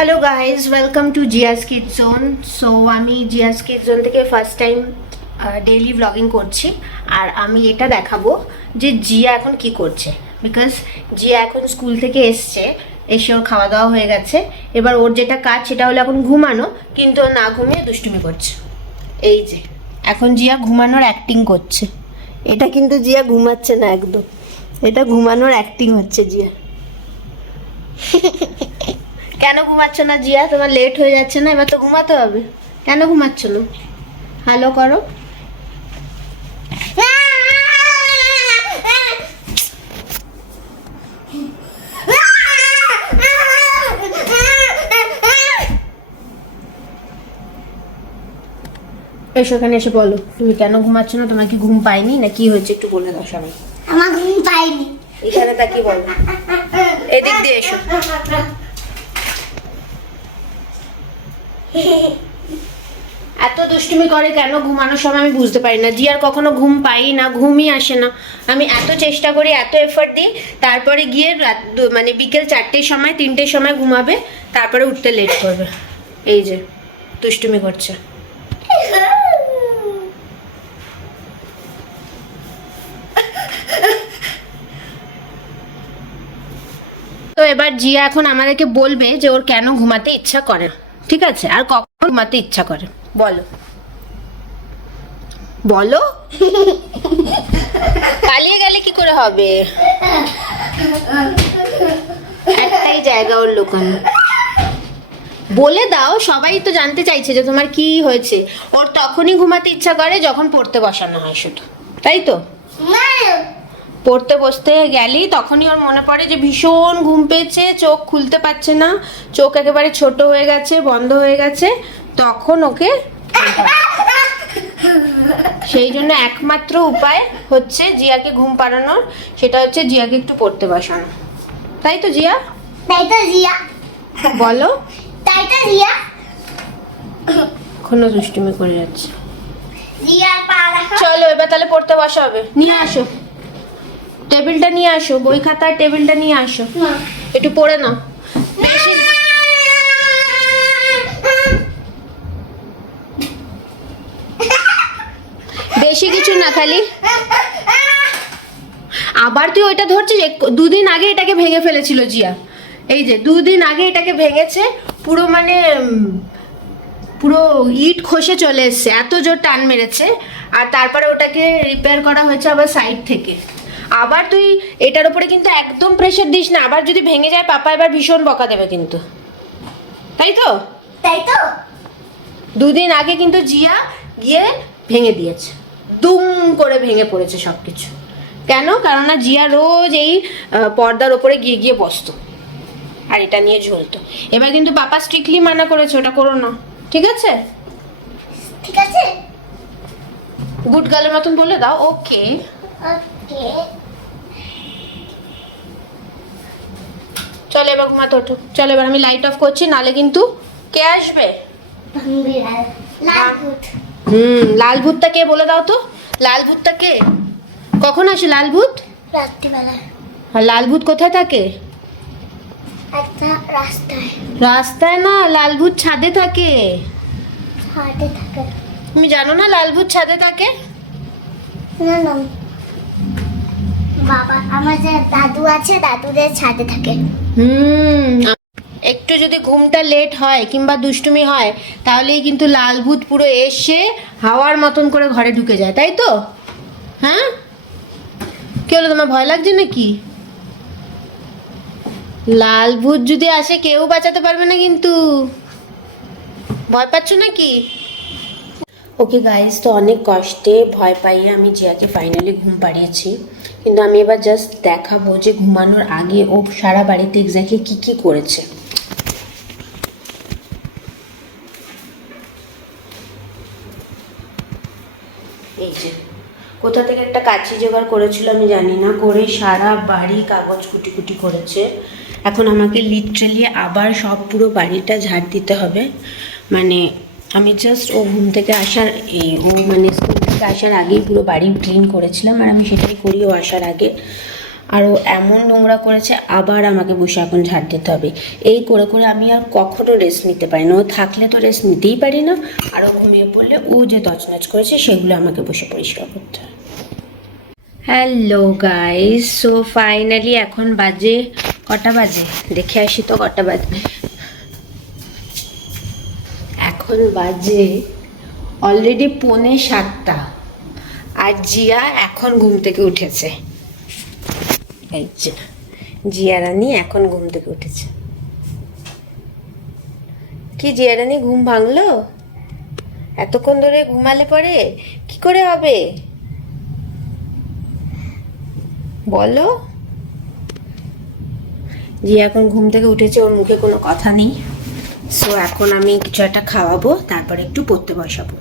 Hello guys, welcome to Jiya's kids zone. So আমি Jiya's kids zone থেকে first time daily blogging করছি। আর আমি এটা দেখাবো যে জিয়া এখন কি করছে। বিকজ জিয়া এখন স্কুল থেকে এসে ওর খাওয়া দাওয়া হয়ে গেছে। এবার ওর যেটা কাজ সেটা হলো এখন ঘুমানো, কিন্তু ও না ঘুমিয়ে দুষ্টুমি করছে। এই যে এখন জিয়া ঘুমানোর অ্যাক্টিং করছে। এটা কিন্তু জিয়া ঘুমাচ্ছে না একদম, এটা ঘুমানোর অ্যাক্টিং হচ্ছে জিয়া। কেন ঘুমাচ্ছ না জিয়া? তোমার লেট হয়ে যাচ্ছে না? এবার তো ঘুমাতে হবে। কেন ঘুমাচ্ছ না? হ্যালো করো। এসো এখানে এসে বলো তুমি কেন ঘুমাচ্ছ না। তোমার কি ঘুম পাইনি না কি হয়েছে একটু বলে দাও সবাই। আমার ঘুম পাইনি। এখানে তা কি বলো, এদিক দিয়ে এসো। এত দুষ্টুমি করে কেন ঘুমানোর সময় আমি বুঝতে পারি না। জিয়ার কখনো ঘুম পাই না, ঘুমই আসে না। আমি এত চেষ্টা করি, এত এফর্ট দিই, তারপরে গিয়ে মানে বিকেল 4টের সময় 3টের সময় ঘুমাবে, তারপরে উঠতে লেট করবে। এই যে দুষ্টুমি করছে। তো এবার জিয়া এখন আমাদেরকে বলবে যে ওর কেন ঘুমাতে ইচ্ছা করে, ঠিক আছে? আর কখন ঘুমাতে ইচ্ছা করে বলো বলো। পালিয়ে গেলে কি করে হবে? একটাই জায়গা ওর লুকানো। বলে দাও, সবাই তো জানতে চাইছে যে তোমার কি হয়েছে। ওর তখনই ঘুমাতে ইচ্ছা করে যখন পড়তে বসানো হয় শুধু, তাই তো? পড়তে বসতে গেলেই তখনই ওর মনে পড়ে যে ভীষণ ঘুম পেয়েছে, চোখ খুলতে পারছে না, চোখ একেবারে ছোট হয়ে গেছে, বন্ধ হয়ে গেছে, তখন ওকে সেই জন্য একমাত্র উপায় হচ্ছে জিয়াকে ঘুম পাড়ানোর, সেটা হচ্ছে জিয়াকে একটু পড়তে বসানো। তাই তো জিয়া? তাই তো জিয়া বলো। তাই তো জিয়া এখনো দুষ্টুমি করে যাচ্ছে। জিয়ার পা রাখা। চলো এবার তাহলে পড়তে বসা হবে। নিয়ে আসো টেবিলটা, নিয়ে আসো বই খাতার টেবিলটা নিয়ে আসো, একটু পড়ে নাও। বেশি বেশি কিছু না, খালি আবার তুই ওইটা ধরছিস। দুদিন আগে এটাকে ভেঙে ফেলেছিল জিয়া। এই যে 2 দিন আগে এটাকে ভেঙেছে, পুরো মানে পুরো ইট খসে চলে এসছে, এত জোর টান মেরেছে। আর তারপরে ওটাকে রিপেয়ার করা হয়েছে আবার সাইড থেকে। আবার তুই এটার উপরে কিন্তু একদম প্রেশার দিস না, আবার যদি ভেঙে যায় পাপা এবার ভীষণ বকা দেবে কিন্তু, তাই তো? তাই তো 2 দিন আগে কিন্তু জিয়া গিয়ে ভেঙে দিয়েছে, দুম করে ভেঙে পড়েছে সবকিছু। কেন? কারণ না জিয়া রোজ এই পর্দার ওপরে গিয়ে গিয়ে বসতো আর এটা নিয়ে ঝুলতো। এবার কিন্তু পাপা স্ট্রিক্টলি মানা করেছে ওটা করো না, ঠিক আছে? ঠিক আছে। গুড গার্লের মতন বলে দাও ওকে। ওকে। চলো এবার ঘুমাতে ওঠো। চলো এবার আমি লাইট অফ করছি, নালে কিন্তু কে আসবে? বিড়াল। লাল ভূত। লাল ভূতটা কে বলে দাও তো। লাল ভূতটা কে? কখন আসে লাল ভূত? রাত্রিবেলা আর লাল ভূত কোথায় থাকে? একটা রাস্তায়। রাস্তায় না, লাল ভূত ছাদে থাকে। হাটে থাকে। তুমি জানো না লাল ভূত ছাদে থাকে? না না, বাবা আমার যে দাদু আছে, দাদুদের ছাদে থাকে। একটু যদি ঘুমটা লেট হয় কিংবা দুষ্টুমি হয় তাহলেই কিন্তু লাল ভূত পুরো এসে হাওয়ার মতন করে ঘরে ঢুকে যায়, তাই তো? হ্যাঁ, কি হলো, তোমার ভয় লাগছে নাকি? লাল ভূত যদি আসে কেউ বাঁচাতে পারবে না কিন্তু। ভয় পাচ্ছ নাকি? ওকে গাইস, তো অনেক কষ্টে ভয় পাইয়ে আমি জিয়াকে ফাইনালি ঘুম পাড়িয়েছি। কিন্তু আমি এবার জাস্ট দেখাবো যে ঘুমানোর আগে ও সারা বাড়িতে এক্স্যাক্টলি কি কি করেছে। এই যে কোথা থেকে একটা কাঁচি জোগাড় করেছিল আমি জানি না, করে সারা বাড়ি কাগজ কুটি কুটি করেছে। এখন আমাকে লিটারালি আবার সব পুরো বাড়িটা ঝাড় দিতে হবে। মানে আমি জাস্ট ও ঘুম থেকে আসার ও মানে স্কুল থেকে আসার আগেই পুরো বাড়ি ক্লিন করেছিলাম, আর আমি সেটাই করি ও আসার আগে। আরও এমন নোংরা করেছে, আবার আমাকে বসে এখন ঝাড় দিতে হবে। এই করে করে আমি আর কখনো রেস্ট নিতে পারি না। ও থাকলে তো রেস্ট নিতেই পারি না, আর ও ঘুমিয়ে পড়লে ও যে তছনছ করেছে সেগুলো আমাকে বসে পরিষ্কার করতে হয়। হ্যালো গাইস, সো ফাইনালি এখন বাজে কটা বাজে দেখে আসি তো কটা বাজে। এখন বাজে অলরেডি 6:45 আর জিয়া এখন ঘুম থেকে উঠেছে। এই যে জিয়া রানী এখন ঘুম থেকে উঠেছে। কি জিয়া রানী ঘুম ভাঙলো? এতক্ষণ ধরে ঘুমালে পরে কি করে হবে বলো? জিয়া এখন ঘুম থেকে উঠেছে, ওর মুখে কোনো কথা নেই। সো এখন আমি কিছু একটা খাওয়াবো, তারপরে একটু পড়তে বসাবো।